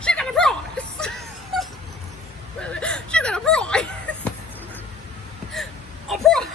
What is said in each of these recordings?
She got a prize. She got a prize. A prize.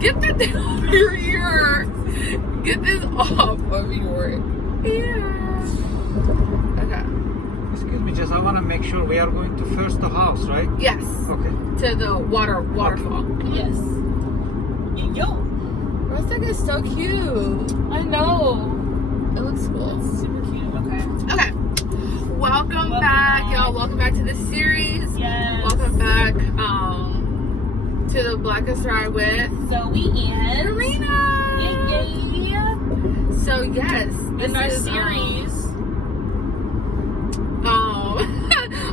Get this off your ear. Get this off of your ear. Okay. Excuse me, just I want to make sure we are going to first the house, right? Yes. Okay. To the waterfall. Okay. Yes. Yo. Rustic is so cute. I know. It looks cool. It's super cute. Okay. Okay. Welcome back, y'all. Welcome back to the series. Yes. Welcome back to the Blackest Ride with Zoe and Karina. Yeah. So yes, this In our is series.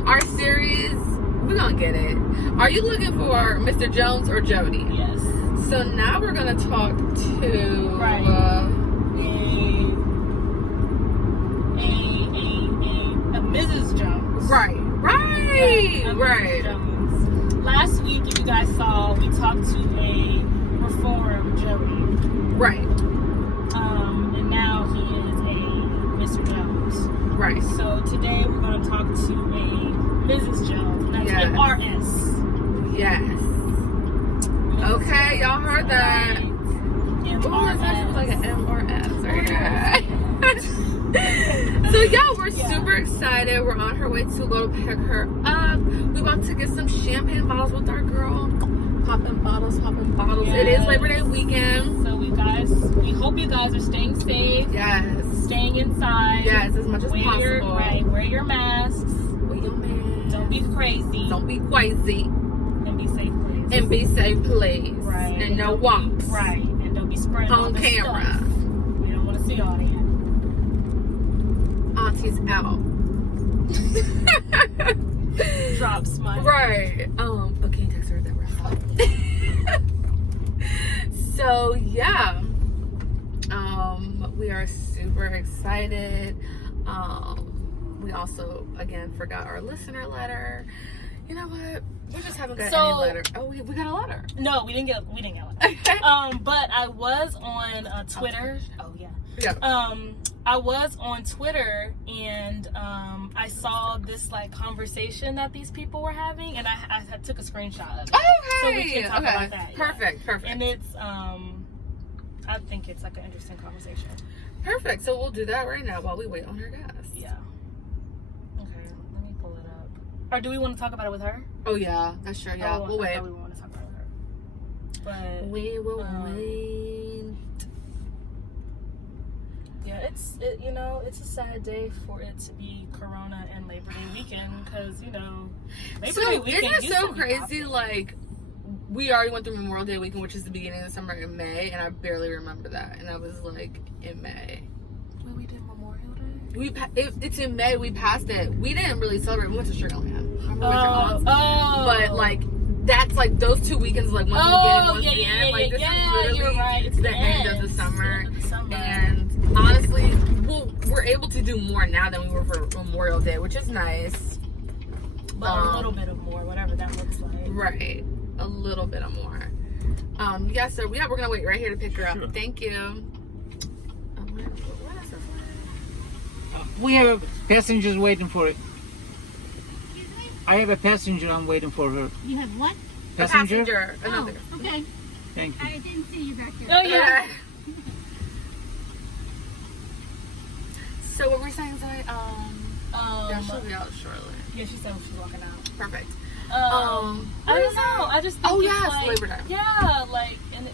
Our series. We're gonna get it. Are you looking for Mr.Jones or Jody? Yes. So now we're gonna talk to Right. A Mrs. Jones. Right. Yeah, Mrs. Jones. Last week, if you guys saw, we talked to a reformed Jody. Right. And now he is a Mr. Jones. Right. So today we're going to talk to a Mrs. Jones. And that's Yes. an RS. Yes. Okay, y'all heard that. Oh, it sounds like an MRS. Right? So yeah, we're super excited. We're on her way to go pick her up. We about to get some champagne bottles with our girl. Popping bottles. Yes. It is Labor Day weekend. So we hope you guys are staying safe. Yes. Staying inside. Yes, as much as possible. Wear your masks. Wear your mask. Don't be crazy. Don't be crazy. And be safe, please. And be safe, please. Right. And no walks. Right. And don't be spraying On camera. Stuff. We don't want to see all that. Auntie's out. Drop smile. Right. But can you text her that we're out? So yeah. We are super excited. We also again forgot our listener letter. You know what? We just haven't got any letter. Oh, we got a letter. No, we didn't get a letter. But I was on Twitter. Oh yeah. Yeah. I was on Twitter and I saw this like conversation that these people were having, and I took a screenshot of it. Okay. So we can talk about that. Perfect. And it's I think it's like an interesting conversation. Perfect. So we'll do that right now while we wait on her guys. Yeah. Okay. Let me pull it up. Or do we want to talk about it with her? Oh yeah, that's true. Yeah, we'll wait. We want to talk about it with her. But we will wait. Yeah, it's a sad day for it to be Corona and Labor Day weekend because Labor Day weekend. Isn't it so crazy? Like we already went through Memorial Day weekend, which is the beginning of the summer in May, and I barely remember that, and I was like in May. Wait, we did Memorial Day. It's in May. We passed it. We didn't really celebrate. We went to Sugarland. But like that's like those 2 weekends, like once the end. Like this is literally you're right. It's the end of the summer. And honestly, we're able to do more now than we were for Memorial Day, which is nice. But a little bit of more, whatever that looks like. Right. A little bit of more. Yeah, so we're going to wait right here to pick her up. Sure. Thank you. What is this? We have passengers waiting for it. I have a passenger. I'm waiting for her. You have what? Passenger. Another. Oh, okay. Thank you. I didn't see you back there. Oh, yeah. So what were we saying, Zoe? Yeah, she'll be out shortly. Yeah, she said she's walking out. Perfect. I don't know. I just think it's like, Labor Day. Yeah, like, and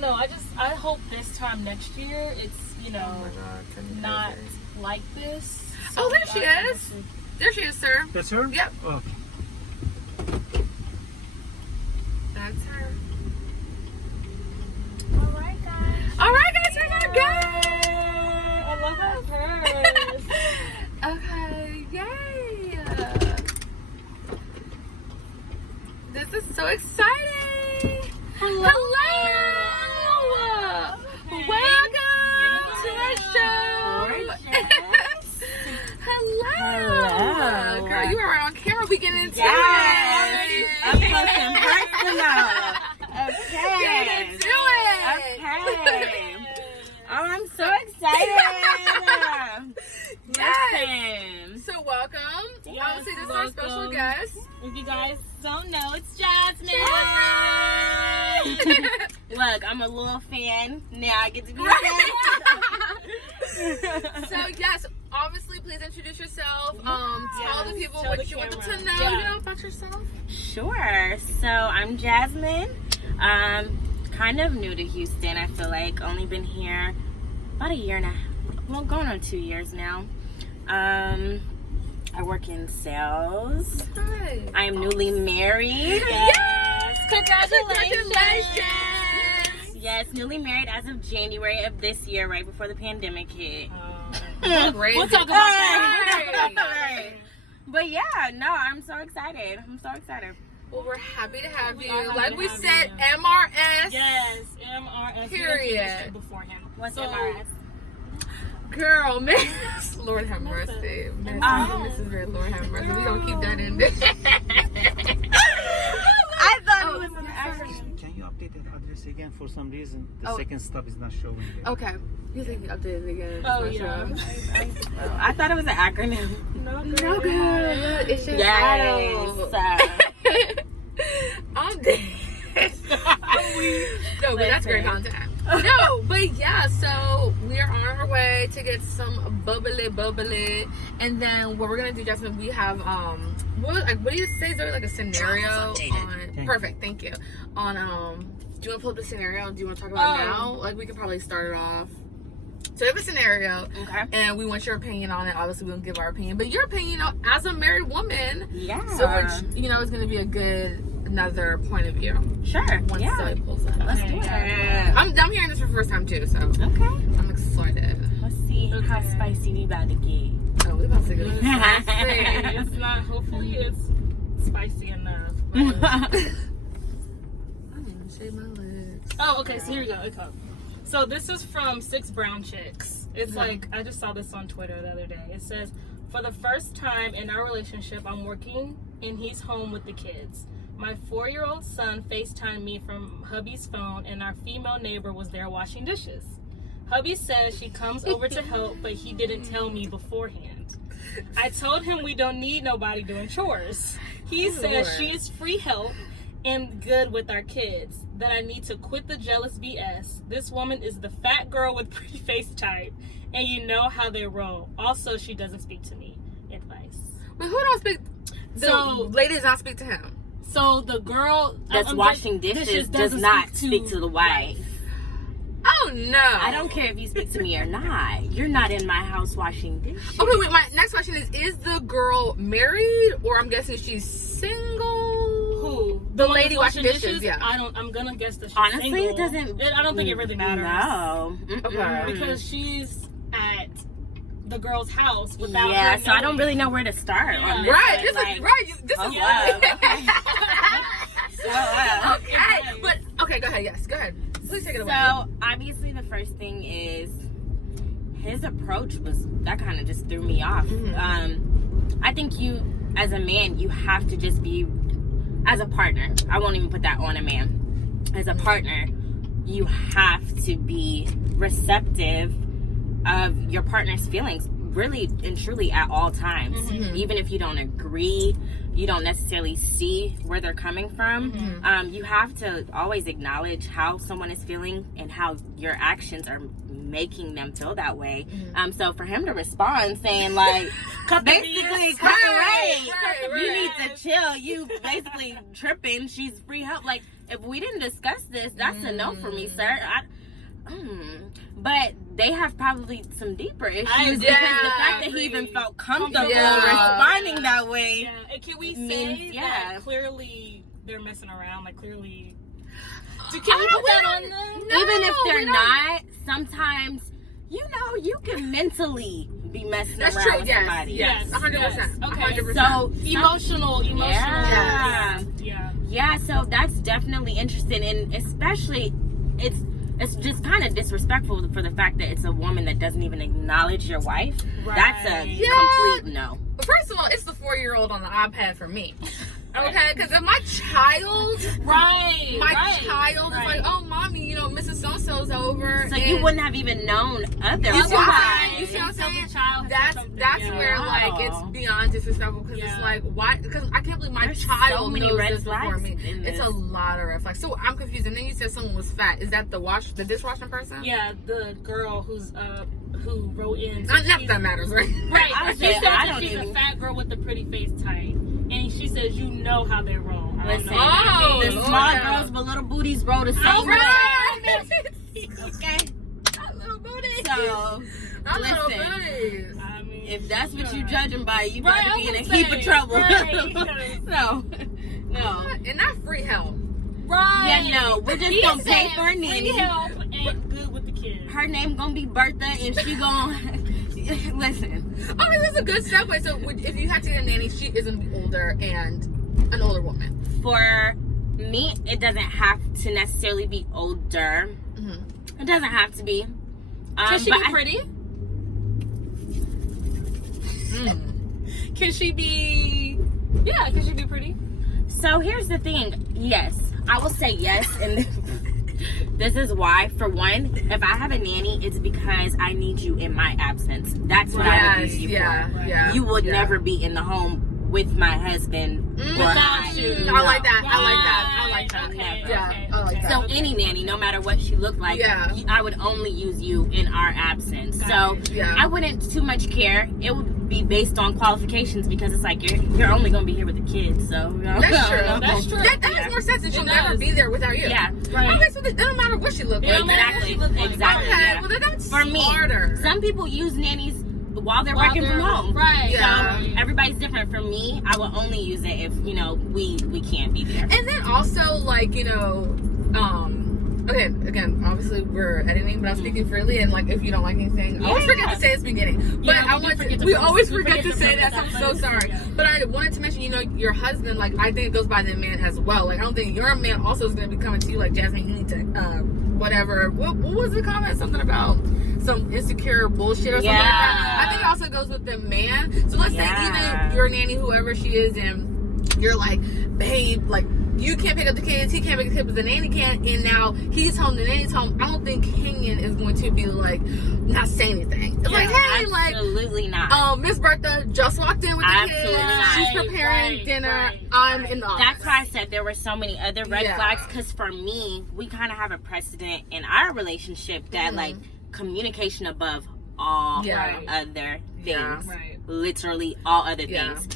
don't know. I hope this time next year it's, you know, Oh my God, not like this. Oh, there she is. There she is, sir. That's her? Yep. Oh. That's her. Alright, guys. All right, guys, we're gonna go. I love her purse. Okay, yay. This is so exciting. Hello. Welcome to our show. Hello. Girl, you were right on camera. We getting into Yes. it. Up close and personal. Okay. Get into it. Okay. Oh, I'm so excited. Yes. Listen. So welcome. Yes, Obviously, this is our special welcome. guest. If you guys don't know, it's Jasmine. Look, I'm a little fan. Now I get to be a fan. So yes, obviously, please introduce yourself. Tell the people tell what the you want them to camera. know. Yeah. You know about yourself. Sure. So I'm Jasmine. Kind of new to Houston. I feel like only been here about a year and a half. Well, going on 2 years now. I work in sales. Hi. I am newly married. Yes. Congratulations. Yes, newly married as of January of this year, right before the pandemic hit. Great. We'll talk about that. Right. But yeah, no, I'm so excited. Well, we're happy to have you. are happy Like to we have said, you. MRS. Yes, MRS. Period. Beforehand. What's So- MRS? Girl, Miss. Lord have mercy. Miss, Mrs. Red, Lord have mercy. We gonna keep that in there. I thought Oh, it was an acronym. Can you update that address again? For some reason, the Oh. second stop is not showing there. Okay. You think you updated it again? Oh, For yeah. sure. I thought it was an acronym. No, No good. It's just Yes. I'm dead. No, but that's great content. No, but yeah, so we are on our way to get some bubbly, and then what we're gonna do, Justin, we have what do you say? Is there like a scenario on? Perfect, thank you. On do you want to pull up the scenario? Do you want to talk about it now? Like we could probably start it off. So we have a scenario, Okay. and we want your opinion on it. Obviously, we don't give our opinion, but your opinion, as a married woman, Yeah. so it's gonna be another point of view. Sure. Once Yeah. Zoe pulls that up. Let's do it. I'm hearing this for the first time too, so Okay. I'm excited. Let's see how spicy we about to get. Oh, we about to go. It's not. Hopefully, it's spicy enough. I'm gonna shave my legs. Oh, okay. So here we go. Okay. So this is from 6 Brown Chicks. It's like, I just saw this on Twitter the other day. It says, for the first time in our relationship, I'm working and he's home with the kids. My 4-year-old son FaceTimed me from hubby's phone, and our female neighbor was there washing dishes. Hubby says she comes over to help, but he didn't tell me beforehand. I told him we don't need nobody doing chores. He says she is free help and good with our kids, that I need to quit the jealous BS. This woman is the fat girl with pretty face type, and you know how they roll. Also, she doesn't speak to me. Advice. But who don't speak? The So- lady does not speak to him. So the girl That's washing dishes does doesn't not speak to the wife. Oh no! I don't care if you speak to me or not. You're not in my house washing dishes. Okay, wait. My next question is the girl married, or I'm guessing she's single? Who? The one lady that's washing dishes, yeah. I'm gonna guess that she's Honestly, single. it doesn't. I don't think it really matters. No. Okay. Because she's at the girl's house without Yeah, her so I don't knowing. really know where to start. Yeah. On this. Right. Like, This is right. This is yeah. Okay. okay. But okay, go ahead. Yes, go ahead. Please take it away. So obviously the first thing is his approach was that kind of just threw me off. I think you as a man you have to just be as a partner. I won't even put that on a man. As a partner, you have to be receptive of your partner's feelings really and truly at all times. Even if you don't agree, you don't necessarily see where they're coming from, you have to always acknowledge how someone is feeling and how your actions are making them feel that way. So for him to respond saying like, basically, you need to chill. You basically tripping. She's free help. Like, if we didn't discuss this, that's a no for me, sir. But they have probably some deeper issues because the fact that he even felt comfortable responding that way. Yeah. And can we say that clearly they're messing around? Like, clearly. So can we put that on them? No, even if they're not, sometimes, you can mentally be messing around with somebody. Yes, 100%. Okay. 100%. So, emotional. Yeah, so that's definitely interesting. And especially, it's just kind of disrespectful for the fact that it's a woman that doesn't even acknowledge your wife. Right. That's a complete no. First of all, it's the 4-year-old on the iPad for me. Okay, because if my child, child is like, oh, mommy, Mrs. So-and-so's over. So you wouldn't have even known otherwise. You see what I'm saying? That's where, like, it's beyond disrespectful because it's like, why? Because I can't believe my child knows this before me. It's a lot of red flags. So I'm confused. And then you said someone was fat. Is that the dishwashing person? Yeah, the girl who wrote in. Not that matters, right? Right. She said that she's a fat girl with a pretty face type. And she says, you know how they roll. Listen, the small girls with little booties roll the same way. Okay? Little booties. So, listen. I mean, if that's what you're judging by, you right, better be in a heap of trouble. No. And not free help. Right. Yeah, no. We're just going to pay for a nanny. Free help and good with the kids. Her name going to be Bertha, and she going to... Listen. Okay, that's a good segue. So, if you had to get a nanny, she is going to be older and an older woman. For me, it doesn't have to necessarily be older. Mm-hmm. It doesn't have to be. Can she be pretty? Can she be... Yeah, can she be pretty? So, here's the thing. Yes. I will say yes, and... This is why, for one, if I have a nanny, it's because I need you in my absence. That's what I would use you for. Yeah. You would never be in the home with my husband without you. I like that. I like that. Okay. I like that. So any nanny, no matter what she looked like, I would only use you in our absence. So I wouldn't too much care. It would be based on qualifications because it's like you're only going to be here with the kids. So that's true. That's true. That makes more sense. And she'll never be there without you. Yeah. Right. Okay, so it doesn't matter what she looks like. Exactly. Okay, well then that's for me. Smarter. Some people use nannies while they're working from home. Right. Yeah. So everybody's different. For me, I will only use it if, we can't be there. And then also, like, okay, again, obviously we're editing, but I'm speaking freely, and like, if you don't like anything, I always forget to say at the beginning. But we always forget to say that, so I'm so sorry. But I wanted to mention, your husband, like, I think it goes by the man as well. Like, I don't think your man also is going to be coming to you like, Jasmine, you need to, whatever. What was the comment? Something about some insecure bullshit or something like that. I think it also goes with the man. So let's say even your nanny, whoever she is, and you're like, babe, like, you can't pick up the kids, he can't pick up the kids, but the nanny can't, and now he's home, the nanny's home. I don't think Kenyon is going to be like, not say anything. It's like, hey, absolutely not. Miss Bertha just walked in with the kids. Not. She's preparing dinner. I'm in the office. That's why I said there were so many other red flags, because for me, we kind of have a precedent in our relationship that like communication above all other things. Literally all other things.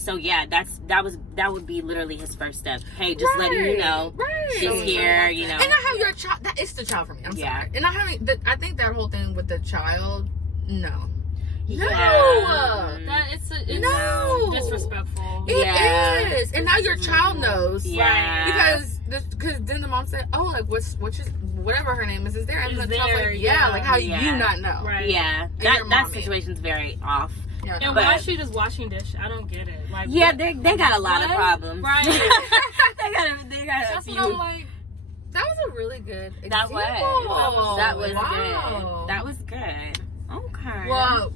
So that would be literally his first step. Hey, just letting you know she's here, And not have your child. That is the child for me. I'm sorry. And not having. I think that whole thing with the child. No. It's disrespectful. It is. And now your child knows. Yeah. Because then the mom said, oh, like whatever her name is there, and the child's like, like, how do you not know? Right. Yeah. That situation's very off. Yeah. And why is she just washing dish? I don't get it. Like, they got a lot of problems. Right. they got a few. What I'm like, that was a really good example. That was wow. good. That was good. Okay. Well,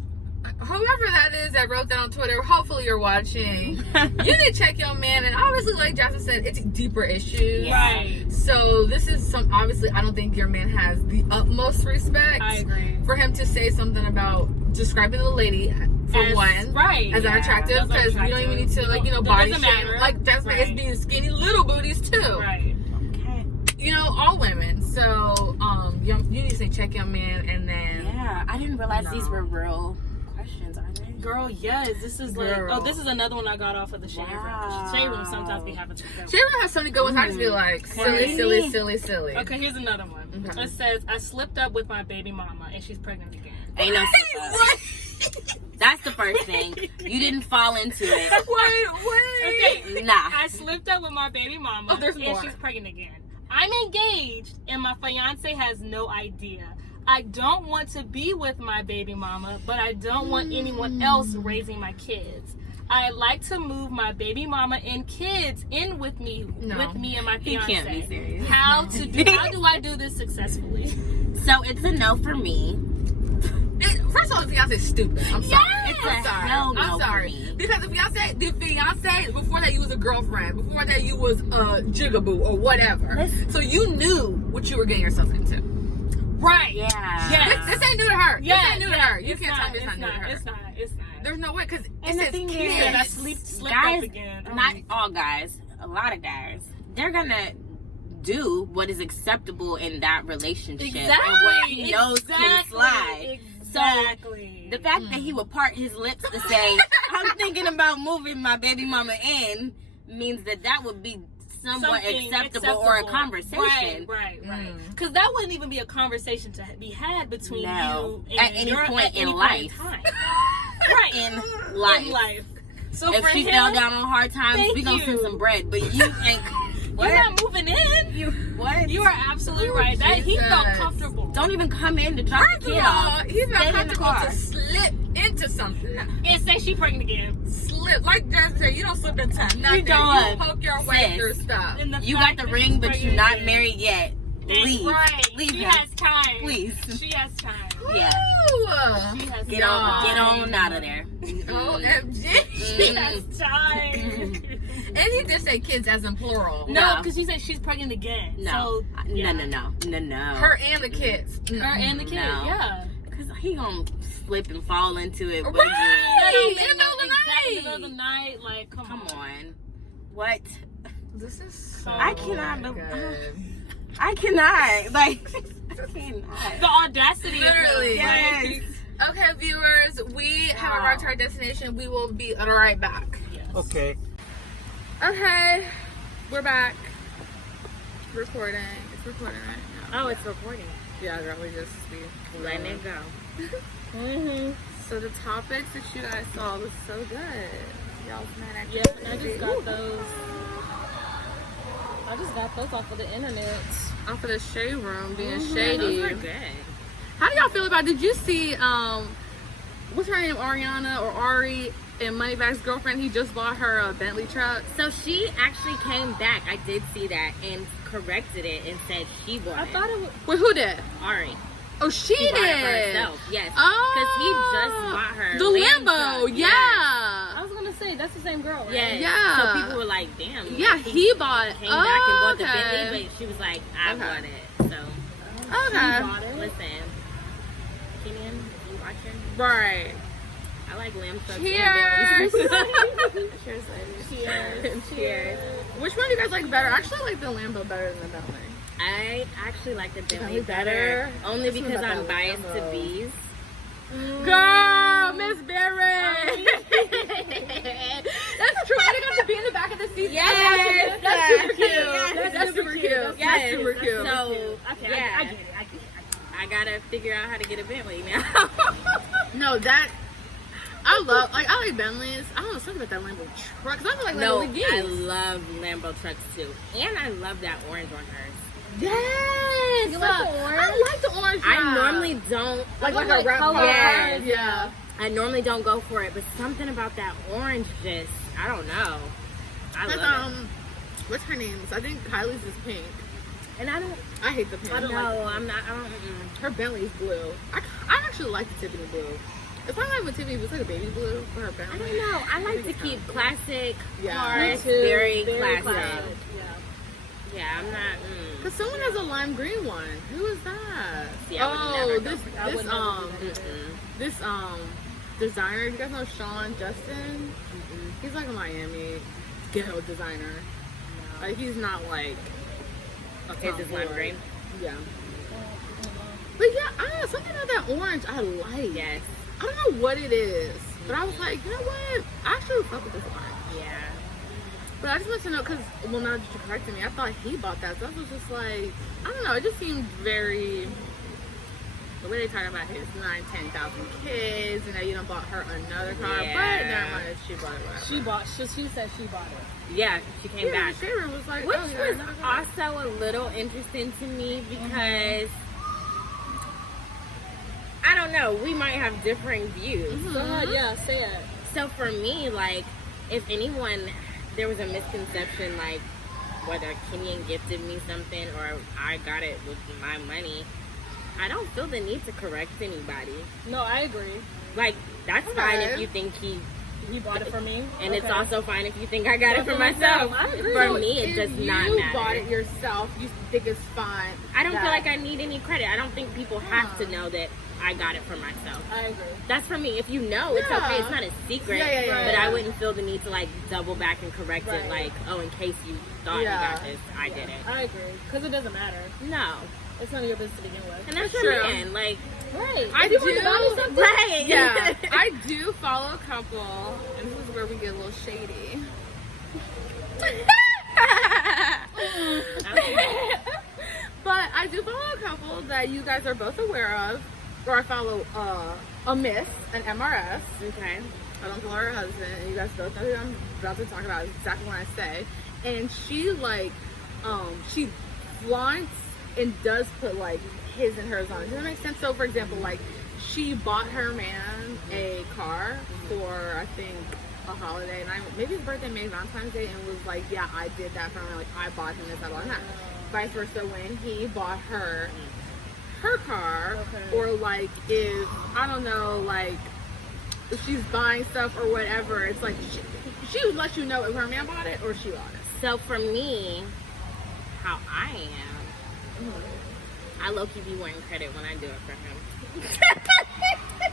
whoever that is that wrote that on Twitter, hopefully you're watching. You need to check your man, and obviously, like Jasmine said, it's deeper issues. Right. So this is obviously, I don't think your man has the utmost respect. I agree. For him to say something about describing the lady as unattractive, because we don't even need to body shame. Like that's it's being skinny little booties too. Right. Okay. All women. So you need to say check him in, and then Yeah, I didn't realize these were real questions, are they? Girl, yes, this is like, Girl. oh, this is another one I got off of the shade room. 'Cause shade room sometimes be having some good She ever has so many good ones. I just be like, silly. Okay, here's another one. Okay. It says, I slipped up with my baby mama and she's pregnant again. Ain't no slip up. That's the first thing. You didn't fall into it. Wait. Okay, Nah. I slipped up with my baby mama Oh, there's and more. she's pregnant again. I'm engaged and my fiance has no idea. I don't want to be with my baby mama, but I don't want anyone else raising my kids. I like to move my baby mama and kids in with me and my He fiance. can't be serious. How do I do this successfully? So it's a no for me. First of all, the fiance is stupid. I'm sorry. It's I'm a sorry. hell no I'm sorry. for me. Because the fiance, before that you was a girlfriend. Before that you was a jigaboo or whatever. Listen. So you knew what you were getting yourself into. Right. Yeah. Yeah. This ain't new to her. Yeah, This ain't new to her. You it's can't tell me it's not it's new to her. It's not. There's no way, because And the it says thing is, kids. And I slipped guys, up again. not all guys, a lot of guys, they're gonna do what is acceptable in that relationship and what he knows can slide. Exactly. The fact that he would part his lips to say, I'm thinking about moving my baby mama in, means that would be somewhat Something acceptable or a conversation. Right. Because that wouldn't even be a conversation to be had between No. you At and any your, point at in any life. time. Right. In life. In life. So If for she him, fell down on hard times, thank we gonna you. send some bread. But you ain't. What? you're not moving in. What? You are absolutely right. That he felt Jesus. comfortable. Don't even come in to drop First the of kid all, off. he felt Stay in the comfortable car. to slip into something. And say she pregnant again. Slip. Like Jersey said, you don't slip into nothing. don't. You poke your way Sis. through stuff. And the You fact got the that ring, she's but you're pregnant not again. married yet. That's Leave. right. Leave she him. has time. Please. She has time. Yeah. Ooh. She has Get time. on out of there. OMG. She has time. And he did say kids as in plural. No, because she said she's pregnant again. No. So, yeah. No. Her and the kids. Her and the kid, No. yeah. Because he gonna slip and fall into it. But Right. again, In the middle of the Exactly, night. in the middle of the night, like, come on. What? This is so I cannot believe. good. I cannot. Like, I cannot. The audacity Literally. of it. Yes. Okay, viewers, we have arrived to our destination. We will be right back. Yes. Okay. Okay, we're back. Recording. It's recording right now. Oh, it's recording. Yeah, girl, we just be Letting it go. Mm-hmm. So the topics that you guys saw was so good. Y'all's mad at Yeah, and I just got those. I just got those off of the internet. off of the shade room being Mhm. shady. Those were good. How do y'all feel about? Did you see what's her name, Ariana or Ari, and Moneybag's girlfriend? He just bought her a Bentley truck. So she actually came back. I did see that and corrected it and said she bought I it. thought it was. Wait, who did? Ari. Oh, she She bought it for did. herself. Yes. Oh, Because he just bought her the Lambo. Lambo. Yeah. I was gonna say that's the same girl, right? Yes. Yeah. So people were like, "Damn." Yeah, like, he bought. came back and bought the okay. Bentley, but she was like, "I Okay. bought it." So Okay. Bought it. listen, Kenyon, if you watching, Right. I like lamb trucks. Cheers. And Bentleys. Cheers, ladies. Cheers. Cheers. Which one do you guys like better? I actually like the Lambo better than the Bentley. I actually like the Bentley Bentley better? only Something because about I'm that biased to Lambo. bees. Girl, Miss Berry. That's true. I got to be in the back of the seat. Yes, That's super cute. yes, That's super cute. Yes, That's super cute. So Okay, yeah, I get it. I gotta figure out how to get a Bentley now. No, that I love. Like I like Bentleys. I don't know something about that Lambo truck. 'Cause I feel like No, Lamborghinis. I love Lambo trucks too, and I love that orange on hers. Yes. You like the orange? I like the orange. I vibe. normally don't. like I a like wrap color. vibe. Yes. Yeah. I normally don't go for it, but something about that orange just, I don't know. I Like love it. what's her name? I think Kylie's is pink. And I don't I hate the pink. know. I'm not. I don't. Her Bentley's blue. I actually like the Tiffany blue. It's not like with Tiffany, but it's like a baby blue for her I Bentley. don't know. I like to keep classic Yeah. cars Me too. very classic. classic. Yeah, I'm not. Cause someone has a lime green one. Who is that? See, I would never go this for that. I would never do this designer. You guys know Sean Justin? He's like a Miami ghetto designer. Like he's not like a Is this lime tomboy. green? Yeah. But yeah, I don't know, something about that orange I like. Yes. I don't know what it is, but I was like, you know what? I actually fuck with this orange. Yeah. But I just want to know, because, well, now that you corrected me, I thought he bought that. So I was just like, I don't know, it just seemed very, the way they talk about his 10,000 kids, and that you done bought her another car. Yeah. But never mind, she bought it. Whatever. She said she bought it. Yeah, she came back. Sharon was like, Which oh, yeah, was another car. also a little interesting to me because I don't know, we might have differing views. Go ahead, yeah, say it. So for me, like, if anyone, there was a misconception, like, whether Kenyon gifted me something or I got it with my money, I don't feel the need to correct anybody. No, I agree. Like, that's Okay. fine if you think he bought it for me. and it's Okay. also fine if you think I got it for myself. I agree. For So me, it if does not you matter. bought it yourself, you think it's fine. I don't feel that- like I need any credit. I don't think people have to know that I got it for myself. I agree. That's for me. If you know, it's Yeah. okay. It's not a secret. Yeah. But I wouldn't feel the need to like double back and correct Right. it. Like, oh, in case you thought Yeah. you got this, I didn't. I agree. Because it doesn't matter. No, It's none of your business to begin with. and that's That's your true. man. Like, Right. I If you do. want to buy me something, right? Yeah, I do follow a couple, and this is where we get a little shady. But I do follow a couple that you guys are both aware of, or I follow a Miss, an MRS. Okay. I don't call her husband, and you guys both know who I'm about to talk about exactly when I say. And she like, she flaunts and does put like his and hers on. Does that make sense? So for example, like she bought her man a car for I think a holiday, and maybe his birthday, maybe Valentine's Day, and was like, yeah, I did that for him. Like I bought him this, I bought him that. Vice versa, when he bought her car, Okay. or like if I don't know, like if she's buying stuff or whatever, it's like she would let you know if her man bought it or she bought it. So for me, how I am, I low-key be wanting credit when I do it for him.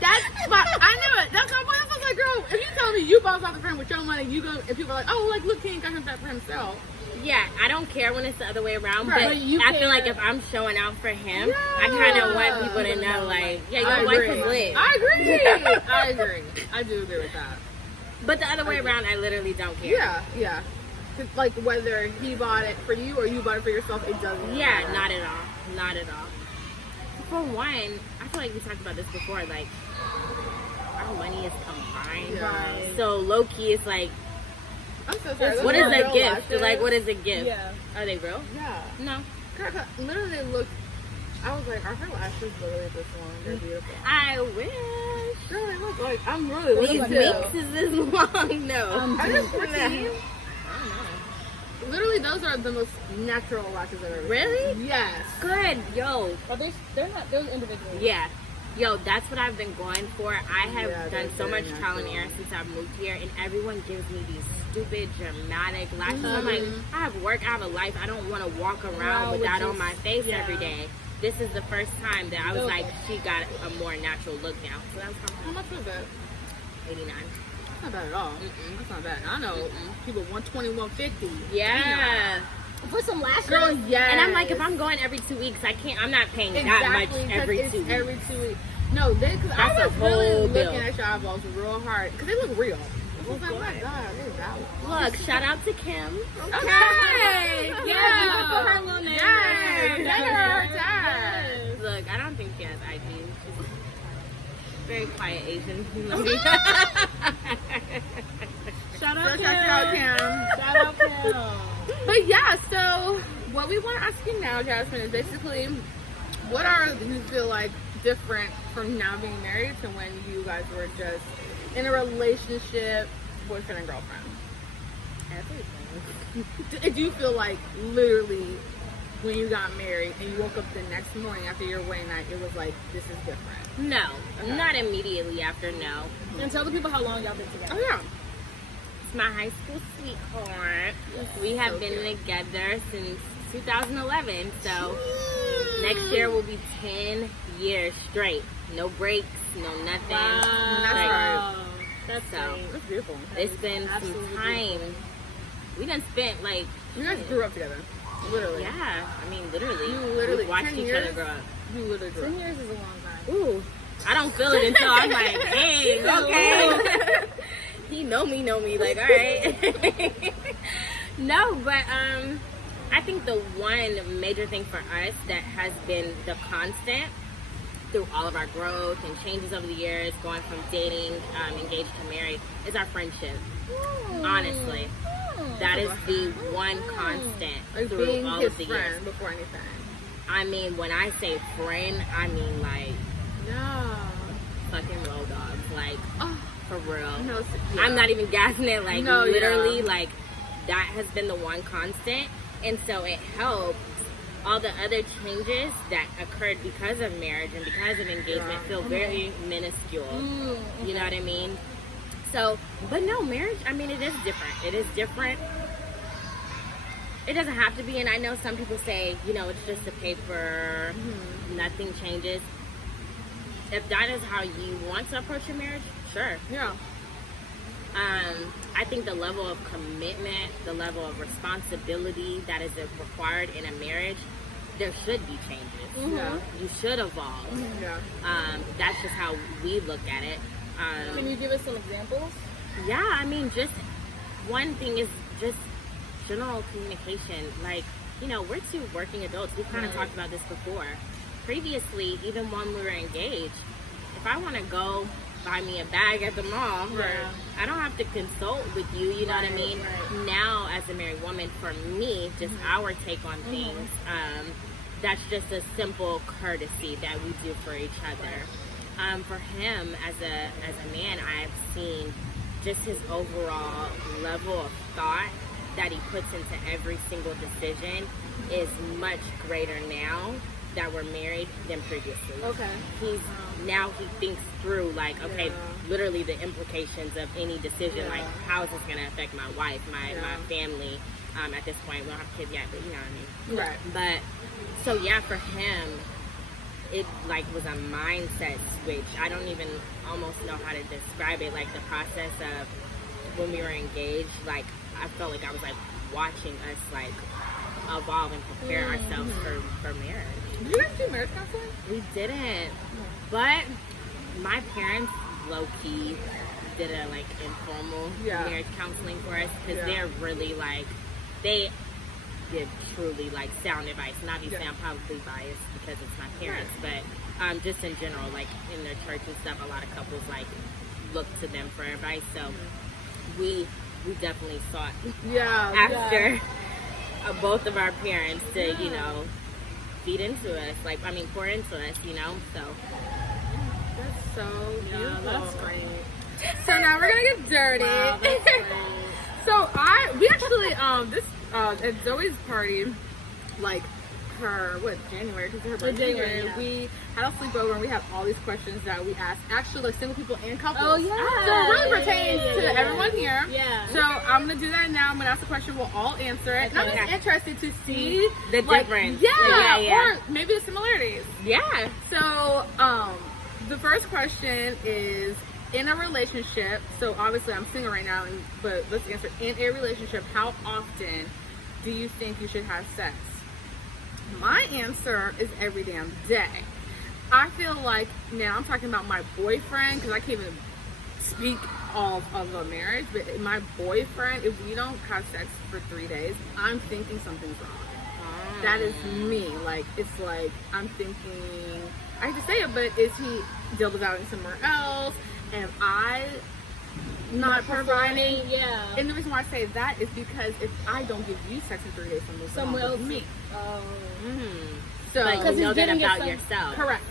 That's my, I knew it. That's my point. I was like, girl, if you tell me you bought something for him with your money, you go, if people are like, oh, like look, King got him that for himself. Yeah, I don't care when it's the other way around, Right. but But you I feel care. like if I'm showing out for him, I kind of want people to know, like, yeah, your wife is lit. I agree. I agree. I do agree with that. But the other way around, I literally don't care. Yeah. Like whether he bought it for you or you bought it for yourself, it doesn't Yeah, matter. not at all. Not at all. For one, I feel like we talked about this before, like, our money is combined. Yeah. So low-key, it's like, I'm so sorry. what Those is are a real gift? lashes. Like, what is a gift? Yeah. Are they real? Yeah. No. Girl, literally they look. I was like, are her lashes literally this long? They're beautiful. I wish. Girl, they look like I'm really These looking weeks is this long? No. I just 14. I don't know. Literally, those are the most natural lashes I've ever seen. Really? Yes. Good. Yo. But they're not, they're individual. Yeah. Yo, that's what I've been going for. I have Yeah, done they're so much very trial and natural. error since I've moved here, and everyone gives me these stupid, dramatic lashes. I'm like, I have work, I have a life. I don't want to walk around with with that just- on my face yeah. every day. This is the first time that I was Okay. like, she got a more natural look now. So that was How much was that? 89. That's not bad at all. Mm-mm. That's not bad. I know people 120, 150. Yeah. For some lashes. Girl, yes. And I'm like, if I'm going every 2 weeks, I'm not paying that much every 2 weeks. Every 2 weeks. No, cause That's I a was really whole looking bill. at your eyeballs real hard because they look real. I was like, oh my god, what is that? Look, shout out to Kim. Okay. Yeah. For her little name. Yes. Yes. Tag her, tag. Look, I don't think she has IG. She's very quiet Asian lady. Shout So out check it out, Kim. Kim. Shout out Kim. But yeah, so what we want to ask you now, Jasmine, is basically what are you feel like different from now being married to when you guys were just in a relationship, boyfriend and girlfriend? Everything. Do you feel like literally when you got married and you woke up the next morning after your wedding night, it was like, this is different? No, Okay. not immediately after, no. And tell the people how long y'all been together. Oh yeah. It's my high school sweetheart. We have So been cute. together since 2011, so next year will be 10 years straight. No breaks, no nothing. That's Wow. That's So, great. That's beautiful. It's been Absolutely some time. We done spent like, You guys grew up together. Literally. Yeah, I mean, literally. You literally We've watched 10 each years? other grow up. You literally grew 10 up. years is a long time. Ooh, I don't feel it until I'm like, hey, okay. He know me, like, all right. No, but I think the one major thing for us that has been the constant through all of our growth and changes over the years, going from dating, engaged to married, is our friendship. Honestly, that is the one constant Like through being all his of the friend years. before anything. I mean, when I say friend, I mean like No. fucking road dogs, like for real. No, I'm not even gassing it, like No, literally, yeah. like that has been the one constant, and so it helps all the other changes that occurred because of marriage and because of engagement feel very minuscule. You know what I mean? So, but no, marriage, I mean, it is different. It is different. It doesn't have to be, and I know some people say, you know, it's just a paper, nothing changes. If that is how you want to approach your marriage, sure. Yeah. I think the level of commitment, the level of responsibility that is required in a marriage, there should be changes. Yeah. You should evolve. Yeah. That's just how we look at it. Can you give us some examples? Yeah, I mean, just one thing is just general communication. Like, you know, we're two working adults. We've kind of talked about this before. Previously, even when we were engaged, if I want to go buy me a bag at the mall, I don't have to consult with you, you know what I mean? Now, as a married woman, for me, just our take on things, that's just a simple courtesy that we do for each other. For him, as a man, I've seen just his overall level of thought that he puts into every single decision is much greater now that we're married than previously. Okay. Now he thinks through, like, okay, literally the implications of any decision, like how is this going to affect my wife, my family. At this point, we don't have kids yet, but you know what I mean. Right. But so yeah, for him, it like was a mindset switch. I don't even almost know how to describe it. Like the process of when we were engaged, like I felt like I was like watching us like evolve and prepare ourselves for marriage. Did you guys do marriage counseling? We didn't, but my parents low-key did a like informal marriage counseling for us because they're really like, they give truly like sound advice. And obviously I'm probably biased because it's my parents, but just in general, like in their church and stuff, a lot of couples like look to them for advice. So we definitely sought after both of our parents to, you know, feed into us, like, I mean, pour into us, you know, so. That's so beautiful. Yeah, that's great. So now we're gonna get dirty. Wow, that's great. So we actually, at Zoe's party, like, January, because her birthday. January, yeah. We had a sleepover and we have all these questions that we ask, actually, like, single people and couples. Oh, yeah. So it really pertains to everyone here. Yeah. So I'm gonna do that now. I'm gonna ask the question. We'll all answer it. And I'm just interested to see The like, difference. Yeah, or maybe the similarities. Yeah. So, the first question is, in a relationship, so obviously I'm single right now, but let's answer, in a relationship, how often do you think you should have sex? My answer is every damn day. I feel like, now I'm talking about my boyfriend, because I can't even speak of a marriage, but my boyfriend, if we don't have sex for 3 days, I'm thinking something's wrong. That is me. Like, it's like, I'm thinking, I hate to say it, but is he dildos out somewhere else? Am I not providing? Yeah. And the reason why I say that is because if I don't give you sex in 3 days, Somewhere else. me. Oh. So, Like, you know that about yourself. correct.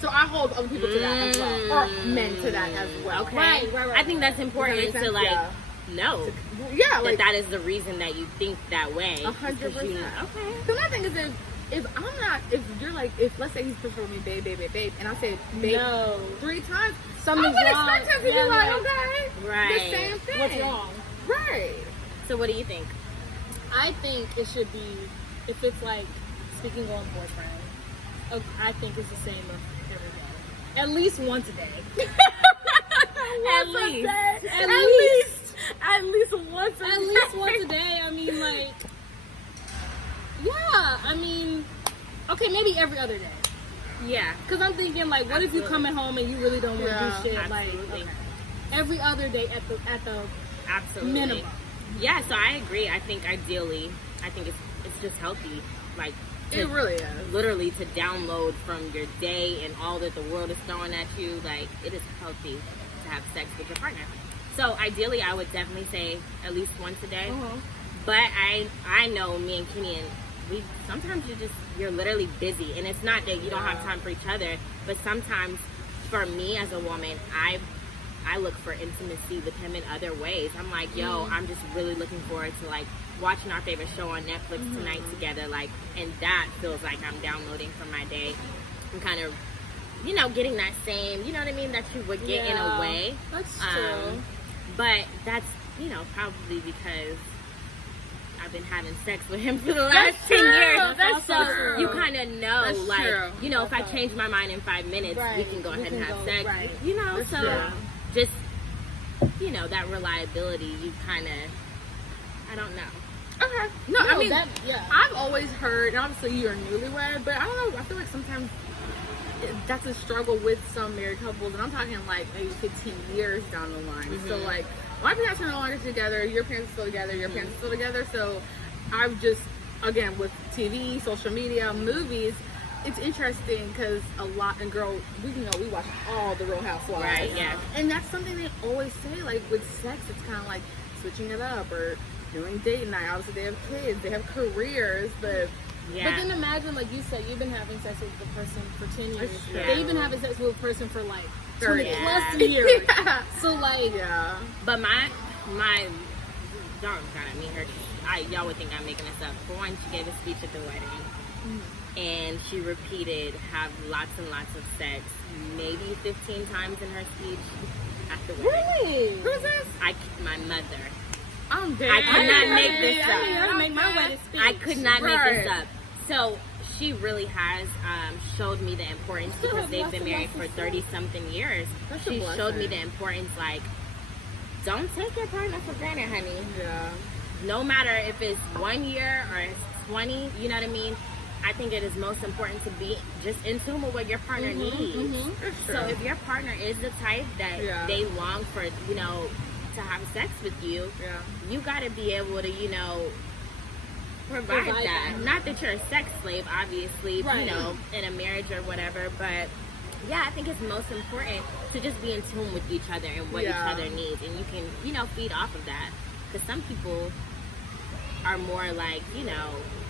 So I hold other people to that as well, or men to that as well. Okay. Right. I think that's important Does that to make like sense? know Yeah, like that is the reason that you think that way. 100%. Okay. So my thing is, if I'm not, if you're like, if let's say he's preferring me, babe, and I say babe No. 3 times, Something's I would wrong. expect him to Yeah, be like, yeah. okay, Right. the same thing. What's wrong? Right. So what do you think? I think it should be, if it's like, speaking on boyfriend, I think it's the same every day. At least once a day. At least. At least once a At least once a day. I mean, like, yeah, I mean, okay, maybe every other day. Yeah. Because I'm thinking, like, what if you coming home and you really don't want to do shit? Absolutely. Like, every other day at the Absolutely. minimum. Yeah, so I agree. I think ideally, it's just healthy. Like, It really is. literally to download from your day and all that the world is throwing at you. Like, it is healthy to have sex with your partner. So ideally, I would definitely say at least once a day. But I know me and Kenny, and we sometimes you're literally busy, and it's not that you don't have time for each other, but sometimes for me as a woman, I look for intimacy with him in other ways. I'm like, yo, I'm just really looking forward to like watching our favorite show on Netflix tonight together, like, and that feels like I'm downloading from my day. I'm kind of, getting that same, you know what I mean, that you would get in a way. That's true. But that's, probably because I've been having sex with him for the last 10 years. That's so true. you kind of know, That's like, true. if I change my mind in 5 minutes, we can go ahead and have sex. Right. That's So true. just, that reliability, you kind of, I don't know. Okay. No, I mean, yeah. I've always heard, and obviously you're newlywed, but I don't know, I feel like sometimes that's a struggle with some married couples, and I'm talking like maybe 15 years down the line. So like, my parents are no longer together, your parents are still together, your parents are still together, so I've just, again, with TV, social media, movies, it's interesting because a lot, and girl, we watch all the Real Housewives. Right, yeah. And that's something they always say, like with sex, it's kind of like switching it up or doing date night. Obviously they have kids, they have careers, but Yeah. But then imagine, like you said, you've been having sex with the person for 10 years. That's true. They've been having sex with a person for like 20 30. plus years. Yeah. So like, Yeah. But my y'all gotta meet her. Y'all would think I'm making this up. For one, she gave a speech at the wedding, and she repeated have lots and lots of sex, maybe 15 times in her speech at the wedding. really? Who's this? My mother. I'm dead. I could not make this up. I don't make my wedding speech. I could not make this Right. up. So she really has showed me the importance Still because have they've lots been and married lots for of 30-something years. That's a She showed me blessing. the importance, like, don't take your partner for granted, honey. Yeah. No matter if it's 1 year or it's 20, you know what I mean? I think it is most important to be just in tune with what your partner needs. That's true. So if your partner is the type that Yeah. they long for, to have sex with you, Yeah. you got to be able to, provide Provide that. that. Not that you're a sex slave, obviously, Right. in a marriage or whatever, but yeah, I think it's most important to just be in tune with each other and what Yeah. each other needs, and you can, feed off of that. Because some people are more like,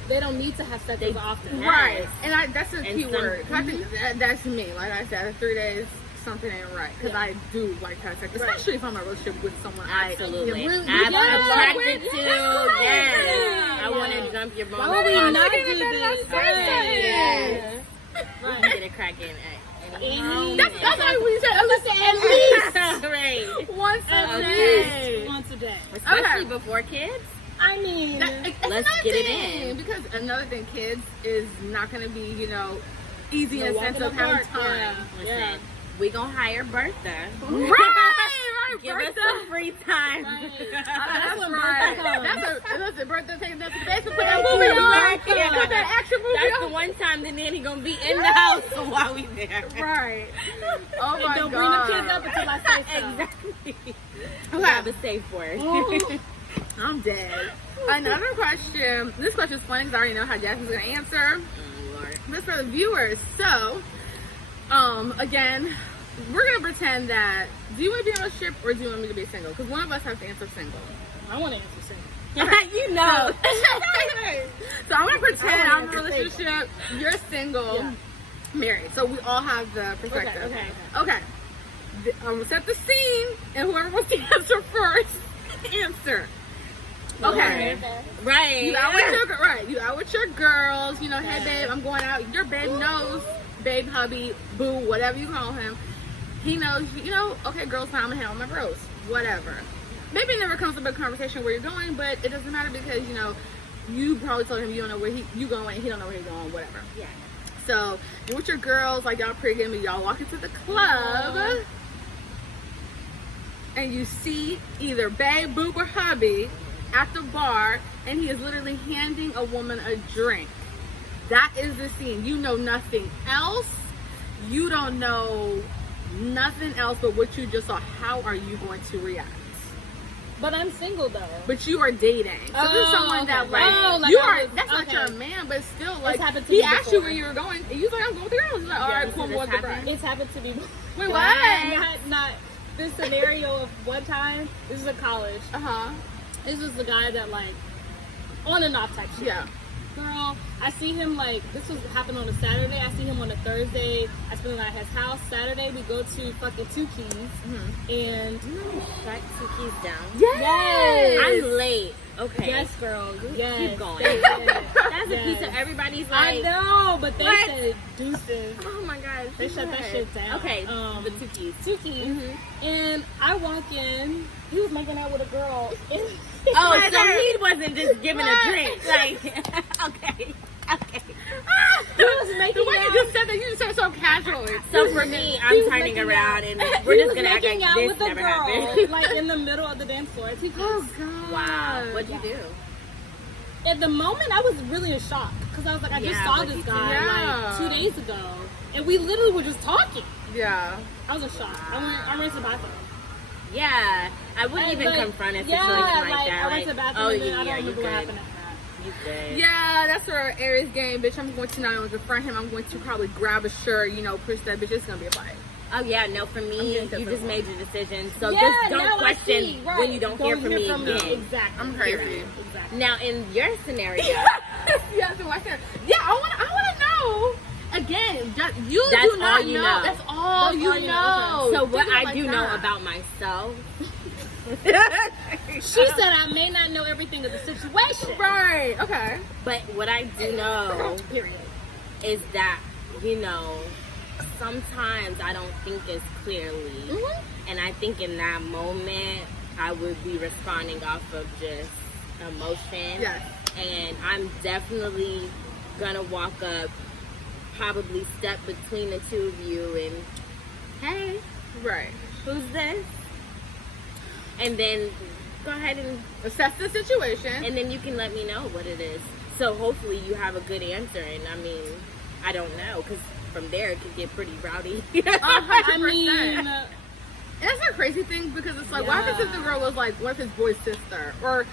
They don't need to have sex as often. Yes. Right. And that's a And key some- word. 'Cause I think that's me. Like I said, after 3 days, something ain't right. Because I do like to have sex. Especially if I'm in a relationship with someone Absolutely. I really, I'm Yeah. attracted to. Yeah. Yes. I Yeah. want to jump your bones. Why would we on not it. do this? Yes. Right. Get it cracking at any moment. That's why we said at least Right. once a Okay. day. Once a day. Especially Okay. before kids. I mean, That's Let's another get it thing, in. Because another thing, kids is not going to be, easy in No a sense walking of having apart, time. Listen, Yeah. we gonna hire Bertha. Right, Give us Bertha. some free time. That's when right. Bertha comes. Listen, Bertha taking us to the basement, put that movie on. Right. Put that action movie That's on. the one time the nanny gonna be in the house while we there. Right. Oh my Don't god. bring the kids up until I say so. Exactly. Okay. Have a safe word. I'm dead. Another question. This question is funny because I already know how Jasmine's gonna answer. Oh, Lord. This for the viewers. So, again, we're gonna pretend that. Do you want to be in a relationship or do you want me to be single? Because one of us has to answer single. I want to answer single. You know. So I'm gonna pretend I I'm in a wanna answer relationship. You're single, Yeah. married. So we all have the perspective. Okay. I'm gonna set the scene, and whoever wants to answer first, answer. Okay. Right. You out with your girls. Hey babe, I'm going out. Your babe knows, babe, hubby, boo, whatever you call him. He knows. Okay, girls, time I'm gonna handle my bros. Whatever. Maybe it never comes up a conversation where you're going, but it doesn't matter because you probably told him you don't know where you going, he don't know where you're going, whatever. Yeah. So you're with your girls, like y'all pregame, and y'all walk into the club, and you see either babe, boob, or hubby at the bar, and he is literally handing a woman a drink. That is the scene. You know nothing else. You don't know nothing else but what you just saw. How are you going to react? But I'm single though. But you are dating. So this is someone that like you are. That's not your man, but still like he asked you where you were going. And you was like, I'm going with the girls. He's like, all right, cool, what's the bride? It's happened to me. Wait, what? Not this scenario of one time. This is in college. This is the guy that like on and off type shit. Yeah. Girl, I see him like this was happened on a Saturday. I see him on a Thursday. I spend the night at his house. Saturday we go to fucking Two Keys, and You know shut Two Keys down. Yes. I'm late. Okay. Yes, girl. Yes. Keep going. They did. That's a Yes. piece of everybody's I life. know, but they What? said deuces. Oh my god. They shut that shit down. Okay. The Two Keys. Two Keys. And I walk in. He was making out with a girl. Oh, so he wasn't just giving a drink. Like, okay. He was making The way you out. just said that, you just said it so casually. So for me, I'm turning around and we're He just was gonna act making like out this with a never girl, happened. like in the middle of the dance floor. Two Keys. Oh god. Wow. What'd you do? At the moment, I was really in shock because I was like, I just Yeah, saw what this you guy did. like 2 days ago, and we literally were just talking. Yeah. I was in shock. I went to the bathroom. Yeah. I wouldn't And, even like, confront a situation yeah, like that. I went to the bathroom oh and then yeah, I don't you remember what good. happened after that. You good. Yeah, that's where Aries game, bitch. I'm going to not only confront him, I'm going to probably grab a shirt, push that bitch. It's gonna be a fight. Oh yeah, no, for me, getting to you the just point. made your decision. So Yeah, just now don't I question see, right. when you don't hear from me again. Exactly. I'm crazy. Exactly. Now in your scenario, Yeah, so I said, yeah, I wanna know. Again, you That's do not all you know. know. That's all That's you all you know. know. so what Think of it I like do know that. about myself. She said I may not know everything of the situation. Right. Okay. But what I do know Period. is that, sometimes I don't think as clearly. And I think in that moment, I would be responding off of just emotion. Yes. And I'm definitely gonna walk up, probably step between the two of you and, hey, Right. who's this? And then go ahead Assess the situation. and then you can let me know what it is. So hopefully you have a good answer. And I mean, I don't know, because from there it could get pretty rowdy. 100%. I mean, And that's a crazy thing because it's like, what happens if the girl was like, what if his boy's sister or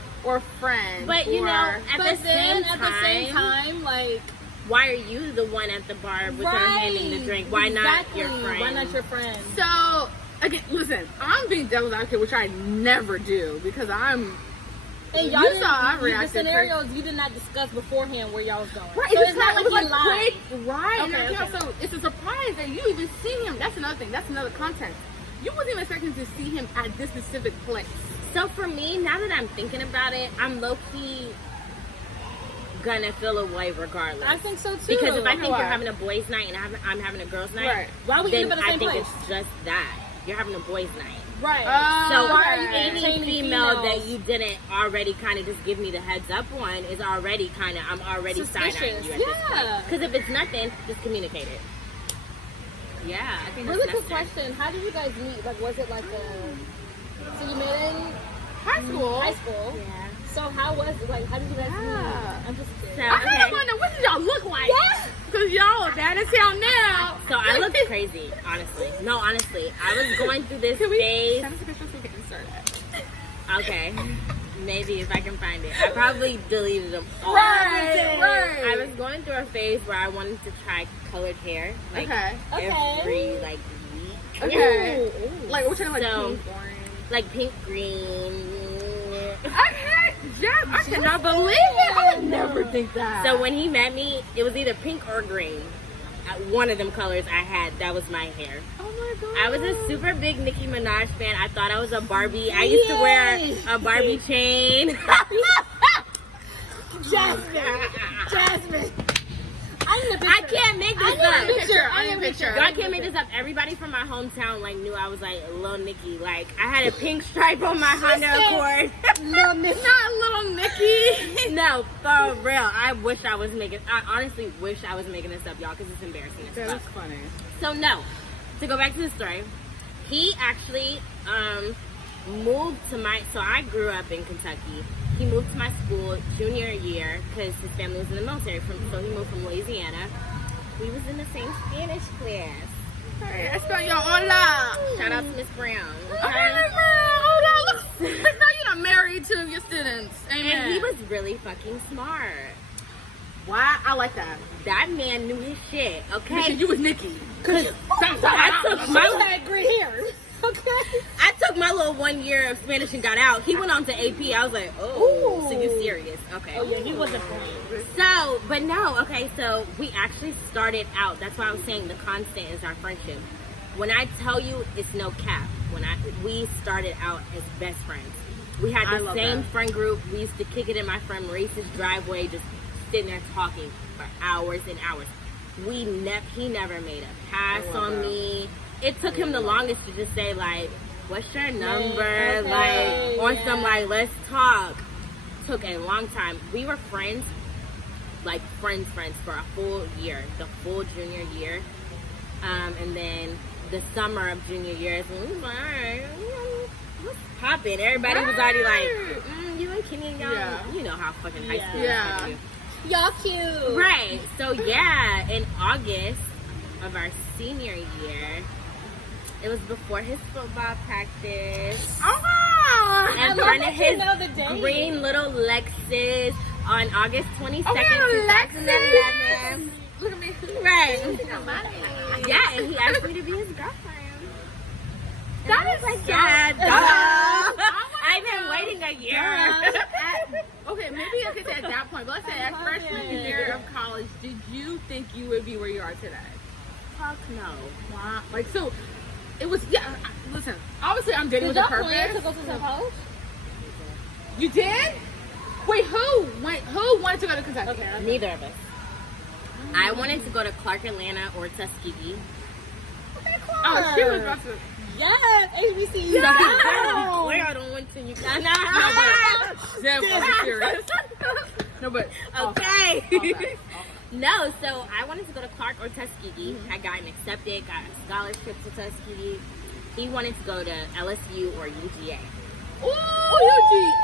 friend? But or, at but the then same at the same time, like, why are you the one at the bar with her handing the drink? Why not your friend? Why not your friend? So again, listen, I'm being devil's advocate, which I never do because I'm. And y'all You didn't, saw I the reacted scenarios you did not discuss beforehand where y'all was going. Right, So it's not like he lied. quick, right? Okay, and okay. So it's a surprise that you even see him. That's another thing. That's another context. You wasn't even expecting to see him at this specific place. So for me, now that I'm thinking about it, I'm low-key gonna feel a way regardless. I think so too. Because if I think Why? you're having a boys' night and I'm having a girls' night, Right. Why we then end up at the I same think place? it's just that. You're having a boys' night. Right. So why are you any entertaining female that females? you didn't already kind of just give me the heads up on is already kind of, I'm already side-eyeing you at this point. Yeah. Because if it's nothing, just communicate it. Yeah, I think that's Really quick necessary. question. How did you guys meet? Like, was it like a... So you met in High school. high school. Yeah. So how was it? Like, how did you guys Yeah. meet? I'm just So, curious. I kind okay. of want to know, what did y'all look like? Yeah. Because y'all are bad as hell now. So I looked crazy, honestly. No, honestly. I was going through this Can we phase. send us a picture so we can insert it? Okay. Maybe if I can find it. I probably deleted them all. Right, right. I was going through a phase where I wanted to try colored hair. Like Okay. every like week. Okay. Ooh. Like, what kind of like So- pink, orange? Like pink, green. Okay, Jeff, I cannot believe it. I would never think that. So when he met me, it was either pink or green. One of them colors I had, that was my hair. oh my god. I was a super big Nicki Minaj fan. I thought I was a Barbie. I used to wear a Barbie chain. Jasmine. I need a picture. I can't make this I need a up. picture. I need a picture. I can't make this up. Everybody from my hometown like knew I was like little Nicki. Like I had a pink stripe on my Honda Accord. Little Miss. Not little Nikki. No, for real. I honestly wish I was making this up, y'all, because it's embarrassing. as fuck. funny. So no, to go back to the story, he actually moved to so I grew up in Kentucky. he moved to my school junior year because his family was in the military. So he moved from Louisiana. We was in the same Spanish class. Hey, Espanol, hola. Shout out to Miss Brown. Okay, Miss Brown, hold on. Miss Brown, you're not married to your students. Amen. And he was really fucking smart. Wow, I like that. That man knew his shit, okay? You was Nikki. I took green hair. Okay. I took my little 1 year of Spanish and got out. He went on to AP. I was like, oh, so you serious? Okay. Oh yeah, he wasn't playing. So, but no, okay, so we actually started out. That's why I was saying the constant is our friendship. When I tell you it's no cap, we started out as best friends. We had the same friend group. We used to kick it in my friend Maurice's driveway, just sitting there talking for hours and hours. He never made a pass on me. It took him the longest to just say, like, what's your number? Like, on some, like, let's talk. Took a long time. We were friends, like, friends for a full year, the full junior year. And then the summer of junior year is when we was like, all right, what's popping? Everybody was already like, you and Kenny and y'all, you know how fucking high school is. Y'all cute. Right. So, yeah, in August of our senior year, it was before his football practice. In front of his green little Lexus on August 22nd, 2011. Look at me. Right. Yeah, and he asked me to be his girlfriend. That is like that. I've been waiting a year. Okay, maybe I could say at that point, but let's say at freshman year of college, did you think you would be where you are today? Fuck no. Wow. Like, so, it was, listen, obviously I'm dating with a purpose. To go to college? You did? Wait, who wanted to go to Kentucky? Okay. Neither of us. I wanted to go to Clark, Atlanta, or Tuskegee. Oh, she was about to. Yes, ABC. Clear I don't want to. You can serious. No, but okay. No, so I wanted to go to Clark or Tuskegee. I gotten accepted, got a scholarship to Tuskegee. He wanted to go to LSU or UGA. Ooh,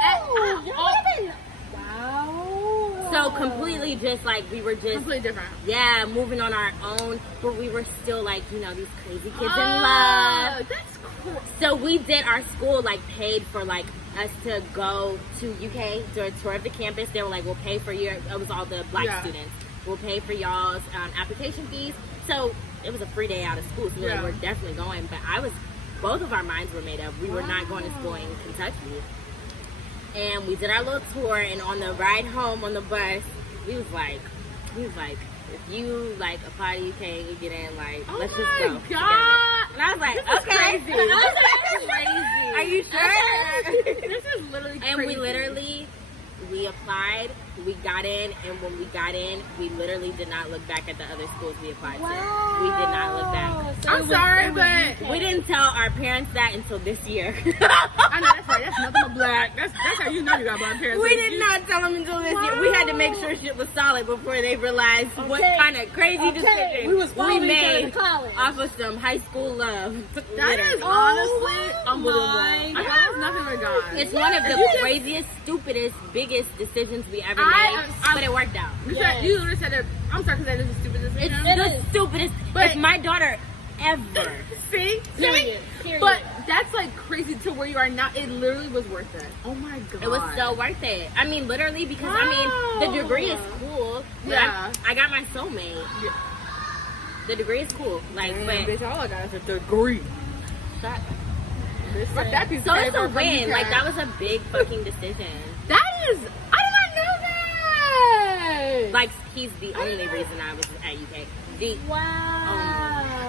UGA. Wow. So completely just like we were just completely different. Yeah, moving on our own, but we were still like, you know, these crazy kids in love. That's cool. So we did, our school like paid for like us to go to UK, do a tour of the campus. They were like, we'll pay for your, it was all the black students. We'll pay for y'all's application fees. So it was a free day out of school. So we were like, we're definitely going. But both of our minds were made up. We were not going to school in Kentucky. And we did our little tour, and on the ride home on the bus, he was like, if you like apply to UK and you get in, like, let's just go. Oh my God. And I was like, This is okay. crazy. I was like, crazy. Are you sure? This is literally crazy. And we applied, we got in, and when we got in, we literally did not look back at the other schools we applied to. We did not look back. So I'm sorry, but we didn't tell our parents that until this year. I know, that's right. That's nothing but black. That's how you know you got black parents. We did not tell them until this year. We had to make sure shit was solid before they realized what kind of crazy decision we made off of some high school love. That is honestly unbelievable. That is nothing but God. It's one of the craziest, stupidest, biggest decisions we ever made, but it worked out. You literally said that. I'm sorry, because that is a stupid decision. It's the stupidest. But if my daughter ever. See? But that's like crazy to where you are now. It literally was worth it. Oh my God. It was so worth it. I mean, literally, because I mean, the degree is cool. Yeah. I got my soulmate. Yeah. The degree is cool. Like, but bitch, all I got is a degree. Shut Fuck that piece so of it's a paper. win. Like, that was a big fucking decision. That is, I did not know that. Like, he's the only reason I was at UK.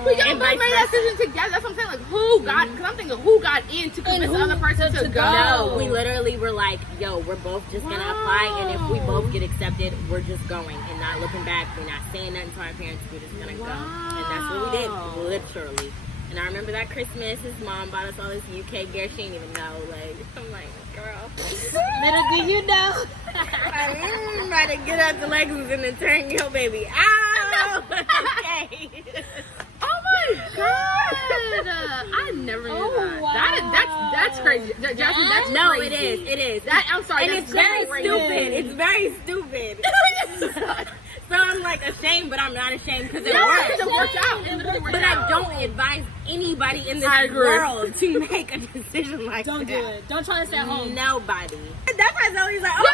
But y'all both made that decision together. That's what I'm saying. Like, who got, because I'm thinking, who got in to convince the other person to go? No, we literally were like, yo, we're both just going to apply. And if we both get accepted, we're just going and not looking back. We're not saying nothing to our parents. We're just going to go. And that's what we did, literally. And I remember that Christmas, his mom bought us all this UK gear. She didn't even know. Like, I'm like, girl. Little did you know. I'm about to get out the Lexus and then turn your baby out. Okay. Oh my God. I never knew that. Wow. That's crazy. Jasmine, that's No, crazy. it is. That, I'm sorry. And that's it's very crazy. stupid. It's very stupid. So I'm like ashamed, but I'm not ashamed because it Yeah, works. because it worked out. It literally worked But out. I don't advise anybody in this I agree. world to make a decision like Don't that. do it. Don't try to stay at home. Nobody. That's why Zoe's like, oh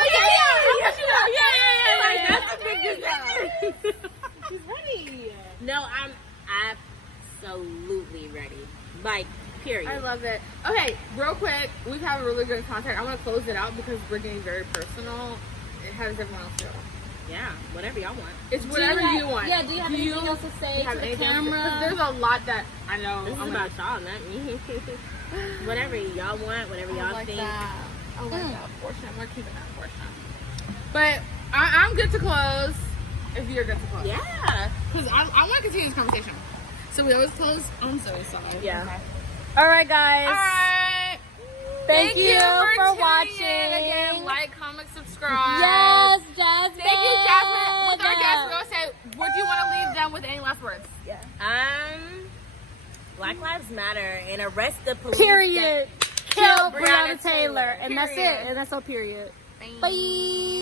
Yeah. like that's a big decision. She's ready. No, I'm absolutely ready. Like, period. I love it. Okay, real quick, we've had a really good contact. I want to close it out because we're getting very personal. How does everyone else feel? Yeah, whatever y'all want. It's whatever you want. Yeah, do you have anything else to say to the camera? There's a lot that I know. This is about y'all, not me. Whatever y'all want, whatever y'all like think. that. I like that portion. We're keeping that portion. But I'm good to close if you're good to close. Yeah. Because I want to continue this conversation. So we always close on Zoe's side. Yeah. Okay. All right, guys. All right. Thank you for tuning watching. in. Again, like, comment, subscribe. Yes, Jasmine. Thank you, Jasmine. With our guests, we're going to say, what do you want to leave them with? Any last words? Black Lives Matter and arrest the police. Period. Kill Kill Breonna Breonna Taylor. And that's it. Period. And that's all period. Bye. Bye.